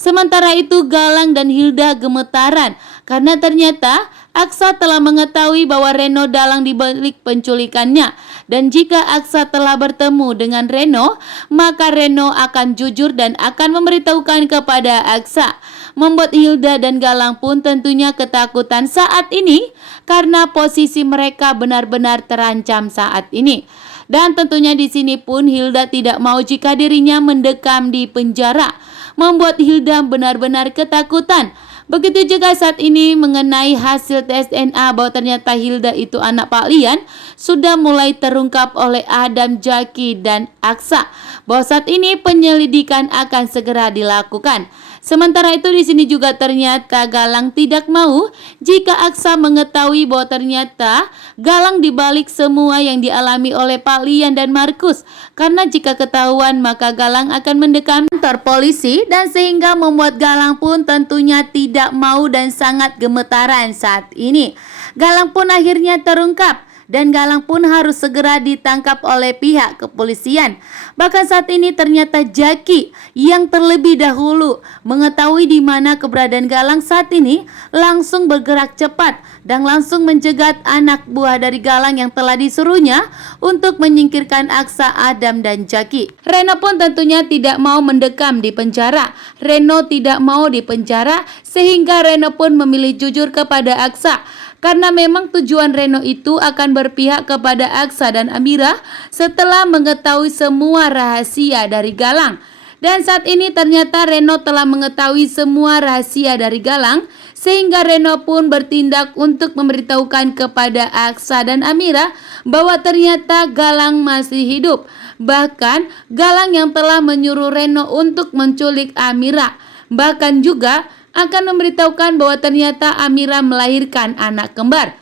Sementara itu Galang dan Hilda gemetaran karena ternyata Aksa telah mengetahui bahwa Reno dalang di balik penculikannya. Dan jika Aksa telah bertemu dengan Reno, maka Reno akan jujur dan akan memberitahukan kepada Aksa. Membuat Hilda dan Galang pun tentunya ketakutan saat ini karena posisi mereka benar-benar terancam saat ini. Dan tentunya di sini pun Hilda tidak mau jika dirinya mendekam di penjara, membuat Hilda benar-benar ketakutan. Begitu juga saat ini mengenai hasil tes DNA bahwa ternyata Hilda itu anak Pak Lian sudah mulai terungkap oleh Adam, Jaki, dan Aksa. Bahwa saat ini penyelidikan akan segera dilakukan. Sementara itu di sini juga ternyata Galang tidak mau jika Aksa mengetahui bahwa ternyata Galang dibalik semua yang dialami oleh Pak Lian dan Markus. Karena jika ketahuan maka Galang akan mendekam kantor polisi dan sehingga membuat Galang pun tentunya tidak mau dan sangat gemetaran saat ini. Galang pun akhirnya terungkap. Dan Galang pun harus segera ditangkap oleh pihak kepolisian. Bahkan saat ini ternyata Jaki yang terlebih dahulu mengetahui di mana keberadaan Galang saat ini langsung bergerak cepat dan langsung mencegat anak buah dari Galang yang telah disuruhnya untuk menyingkirkan Aksa, Adam, dan Jaki. Reno pun tentunya tidak mau mendekam di penjara. Reno tidak mau di penjara sehingga Reno pun memilih jujur kepada Aksa. Karena memang tujuan Reno itu akan berpihak kepada Aksa dan Amira setelah mengetahui semua rahasia dari Galang. Dan saat ini ternyata Reno telah mengetahui semua rahasia dari Galang sehingga Reno pun bertindak untuk memberitahukan kepada Aksa dan Amira bahwa ternyata Galang masih hidup. Bahkan Galang yang telah menyuruh Reno untuk menculik Amira. Bahkan juga akan memberitahukan bahwa ternyata Amira melahirkan anak kembar.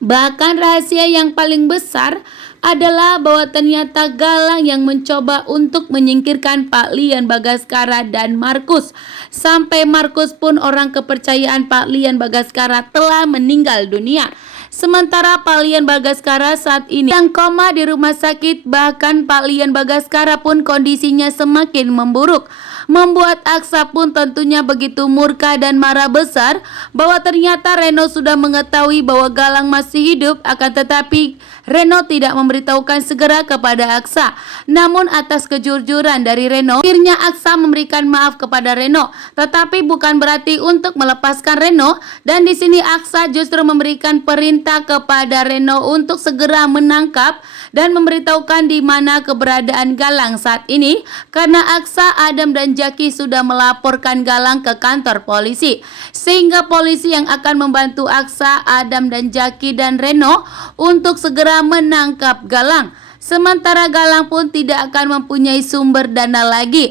Bahkan rahasia yang paling besar adalah bahwa ternyata Galang yang mencoba untuk menyingkirkan Pak Lian, Bagaskara, dan Markus. Sampai Markus pun orang kepercayaan Pak Lian Bagaskara telah meninggal dunia. Sementara Pak Lian Bagaskara saat ini yang koma di rumah sakit, bahkan Pak Lian Bagaskara pun kondisinya semakin memburuk. Membuat Aksa pun tentunya begitu murka dan marah besar bahwa ternyata Reno sudah mengetahui bahwa Galang masih hidup, akan tetapi Reno tidak memberitahukan segera kepada Aksa. Namun atas kejujuran dari Reno, akhirnya Aksa memberikan maaf kepada Reno, tetapi bukan berarti untuk melepaskan Reno. Dan di sini Aksa justru memberikan perintah kepada Reno untuk segera menangkap dan memberitahukan di mana keberadaan Galang saat ini karena Aksa, Adam, dan Jaki sudah melaporkan Galang ke kantor polisi. Sehingga polisi yang akan membantu Aksa, Adam, dan Jaki dan Reno untuk segera menangkap Galang. Sementara Galang pun tidak akan mempunyai sumber dana lagi